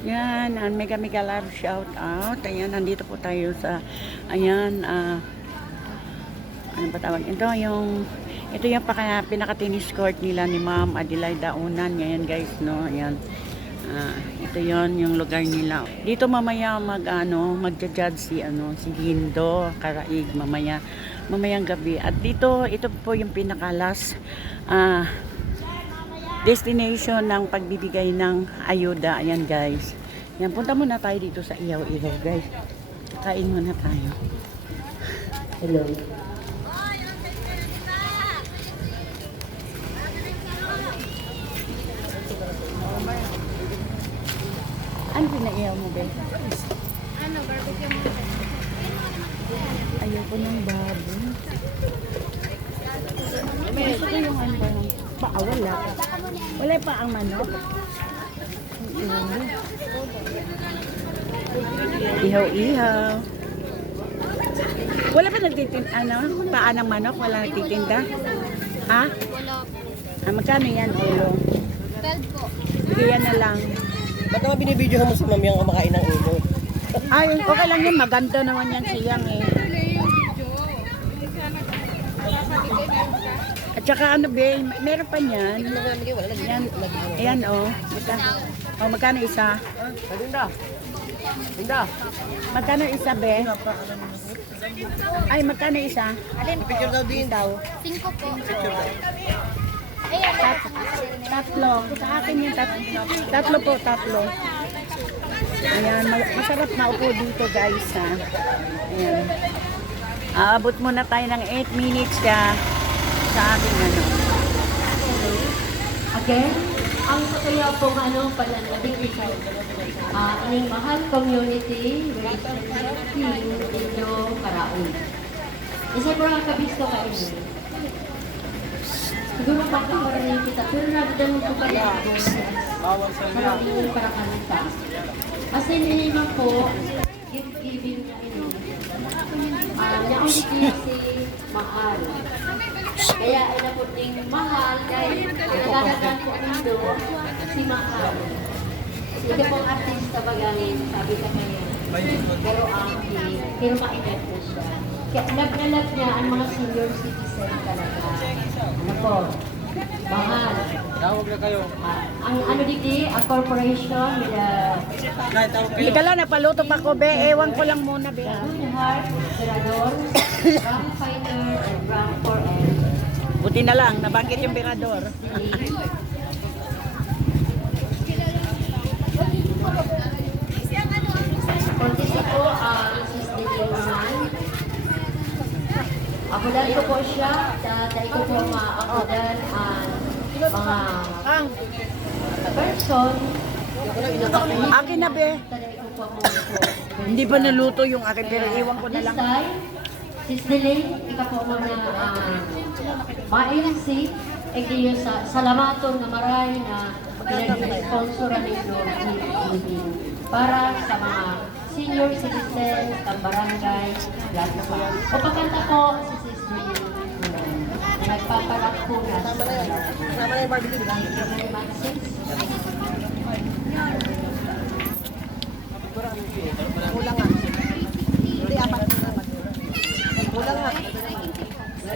Ayan, mega mega love shout out. Ayan, nandito po tayo sa, ayan, ah, ano ba tawag? Ito yung, ito yung paka, pinaka-tennis court nila ni Ma'am Adelaida Unan. Ngayon guys, no? Ayan. Ah, ito yon yung lugar nila. Dito mamaya mag ano, magja-judge si ano, si Lindo Karaig mamaya mamayang gabi. At dito, ito po yung pinaka-last ah, destination ng pagbibigay ng ayuda. Ayan guys. Yan, punta muna tayo dito sa Iyaw-Iyaw guys. Kain muna tayo. Hello. Ano pinaiyaw mo guys? Ano, barbecue mo? Ayoko ng baboy. Gusto ko yung ano ba? Pa, ah, wala. Wala pa ang manok. Ihaw-ihaw. Wala pa nagtitinda, ano? Paa ng manok? Wala nagtitinda? Ha? Wala. Ah, magkano yan, ulo? 12 po. Bigyan na lang. Ba't naman binibidyo mo si mami ang kumakain ng ulo? Ay, okay lang yan. Maganda naman yan siyang eh. At saka ano, be, meron pa niyan. Yan, ayan, oh. Magka, oh, magkano isa? Linda! Linda! Magkano isa, be? Ay, magkano isa? Picture daw din daw. 5 po. Ayan, Tat tatlo. Sa akin yung tat tatlo po, tatlo. Ayan, ma- masarap na upo dito, guys, ha. Ayan. Aabot muna tayo ng 8 minutes ka sa ating ano. Again, ang kaya pong ano pala ko. Ah, aning mahal community, team inyo karaon. Isa po ang kabisto ka ini. Siguro baka marinig kita, pero nagdang ko pa na Maraming para kanita. Kasi niliman po, gift giving niya. Ah, nauli niya si Mahal. Kaya inaputing mahal dahil nagdadagan po nindo si Mahal. Ito pong artista bagangin, sabi ka kanya. Pero ang pero maingat po siya. Kaya love na love niya ang mga senior citizen talaga. Ano po? Mahal. Tawag na kayo. Ang ano dito, a corporation with kayo. Hindi ka lang, napaluto pa ko, be. Ewan ko lang muna, be. Good Heart, Senador, Ram Fighter, and Ram 4M. Buti na lang, nabanggit yung birador. Courtesy po, uh, Mrs. Dede Uman. Akudan ko po siya, dahil ko po ma-akudan ang mga person. Akin na, be. Hindi pa naluto yung akin, pero iwan ko na This lang. time, Sis Dele, ika po mo na uh, ma-ANC, Egdiyo sa salamaton na maray na pinag-sponsoran ninyo para sa mga senior citizens, ng barangay, lahat na pa. O pagkanta po si Sis Dele, nagpapalak po na sa Kasama na yung barbecue. Thank you very much, sis. Kulang nga. Hindi, apat na naman. Kulang nga.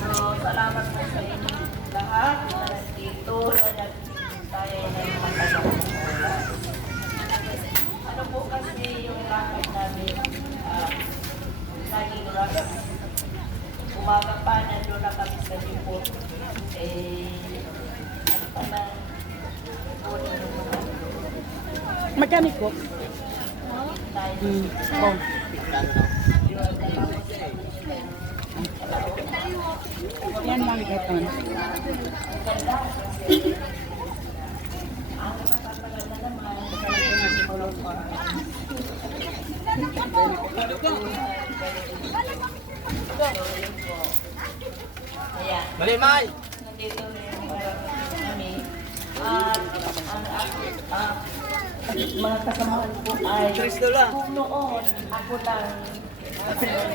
So, salamat po sa inyo lahat na nandito na nagtaya ng matagal oras. Ano po kasi yung lakad namin, uh, naging rush. Umaga pa, nandun na kami sa depot. Eh, ano pa na, Magkano ko? tayo. Hmm. Oh. Yan, Mami Eton. Ayan. Mali, May! Nandito na yung mga kami. At ang ah, mga kasamahan ko ay Kristo lang. kung noon ako lang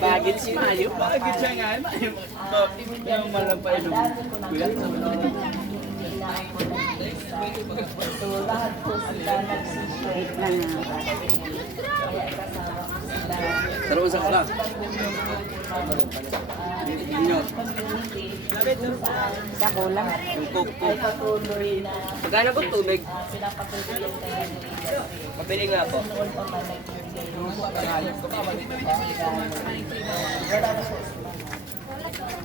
Bagit si Mayo. Bagit siya nga. Mayo. Yung malampay ng isa. So lahat po sila nagsishare. Nga. Kaya kasama ko sila. Pero usap ko lang. Inyo. Sa kulang. Ay patuloy na Magkano po tubig? yung. Pabili nga po. Man nagbibigay yung wala na.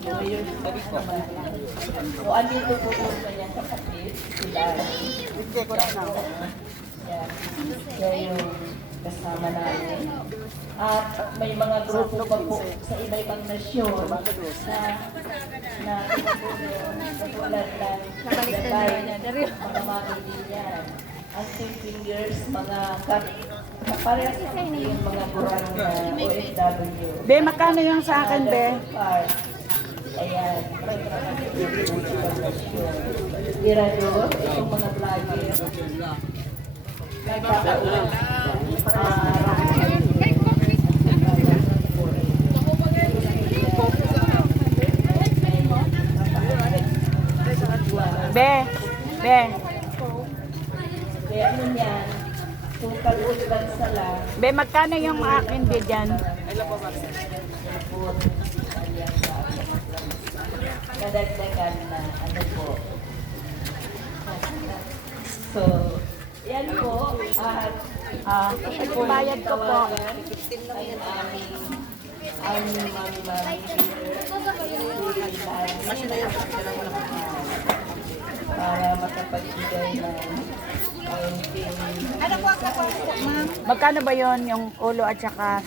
So, yun, sabi ko kapatid, sila. Yan. Siya yung kasama namin. At may mga grupo pa po sa iba-ibang nasyon na na tulad ng Jabay, mga Mabiliyan, Acting Fingers, mga kap parehas kami yung mga burang na OFW. Be, magkano yung sa akin, Be? Ayan. Mirador, itong mga vlogger. Nagkakaroon. Be, Be. Kaya ano yan, kung kalutlan sa lang, Be, magkano yung akin, Be, dyan? nadagdagan na ano po. So, yan po. At Ah, bayad ko po. ay aming aming mami mami para makapagbigay ng kaunting Magkano ba yon yung ulo at saka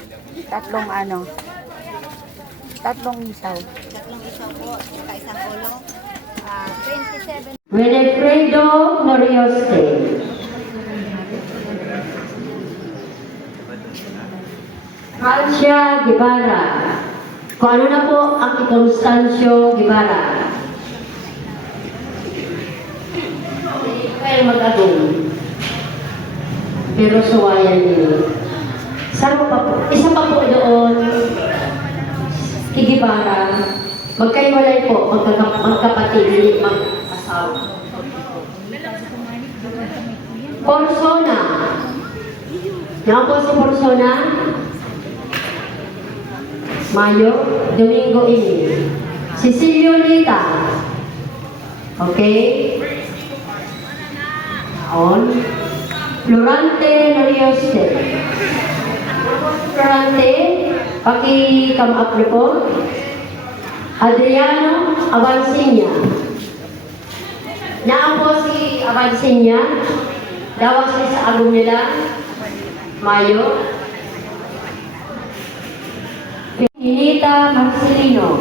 tatlong ano? Tatlong isaw. Tatlong isaw po, saka isang ulo. Ah, 27. Winifredo Norioste. Calcia Guevara. Kung ano na po ang Constancio Guevara. Kayo mag-agong. Pero suwayan niyo. Sarap pa po. Isa pa po doon. Kay Guevara. Magkaiwalay po. Magkaka- magkapatid. Hindi mag-asawa. Persona. Yan po si Persona. Mayo, Domingo Ini. Cecilio Lita. Okay? On. Florante Norioste. Florante, paki-come up niyo po. Adriano Avancinia. Naan po si Avancinia. Dawas niya sa album nila. Mayo. Inita Marcelino.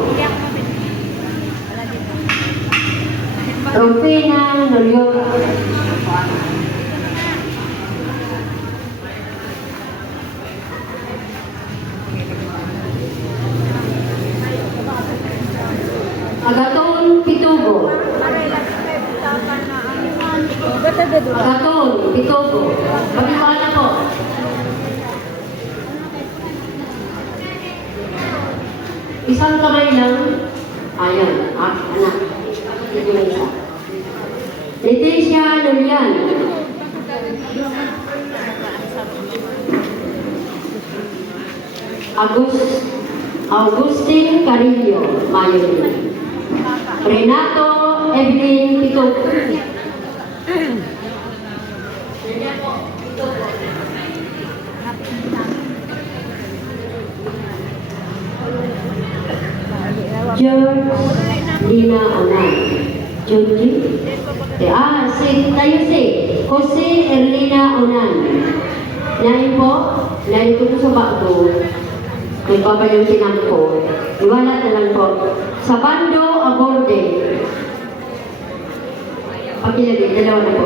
Rufina Noriota. Isang kamay lang. Ayun, ah, anak. Leticia Lulian. August, Augustin Carillo, Mayon. Renato Evelyn Pitok. Onan. Georgie. Eh, ah, si, tayo si Jose Erlina Onan. Nain po, nain ko sa bago. Magpapayuntinan po. Iwala na lang po. Sa bando, aborde. Pakilagay, dalawa na po.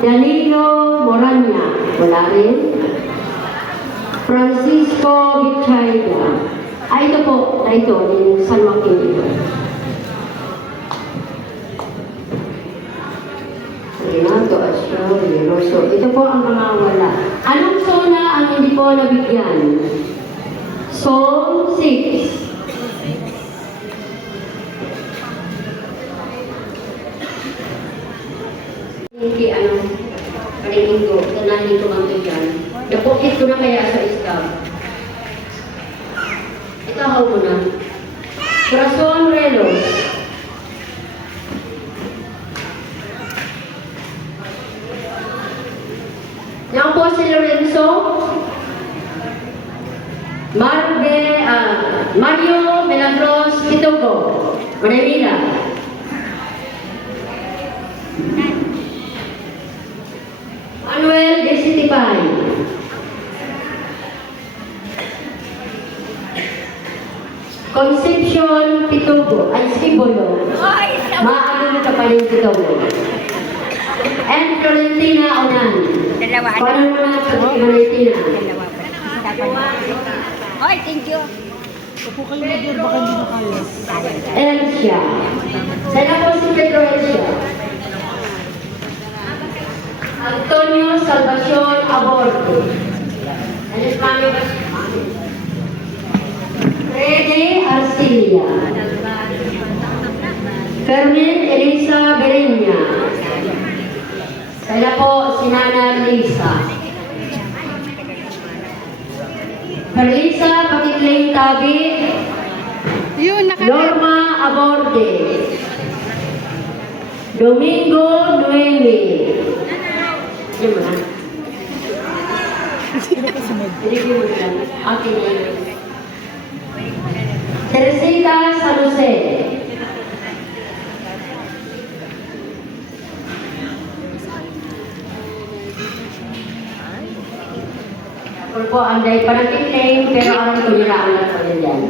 Danilo Moranya. Wala rin. Francisco Vichayda. Ah, ito po. Ah, ito, yung San Joaquin ito. Renato Asio, Rosso. Ito po ang mga wala. Anong zona ang hindi po nabigyan? Zone 6. Hindi ano, palingin ko, tanahin ko man ito dyan. Napukit ko na kaya sa scam. Itahaw mo na. Corazon Relos. Yan po si Lorenzo. Marve, ah, Mario Melagros Kitugo. Manila. Manuel Desitipay. Pitugo. Ay, Sibolo. Maaaring ka pa rin Pitugo. And Florentina Onan. Dalawa. Paano naman sa Florentina? Dalawa pa. Oy, thank you. Elsia. Sana po si Pedro Elsia. Antonio Salvacion Aborto. Ano yung mami ba? Rede Arcilia. Carmen Elisa Berenya. Sana po si Nana Lisa. Perlisa Pakiklaim Tabi. Norma Aborde. Domingo Noemi. Yan mo na. Review mo lang. Akin yun. Teresita San Jose. Po, anday pa ng claim, pero alam ko nila ang natin yan.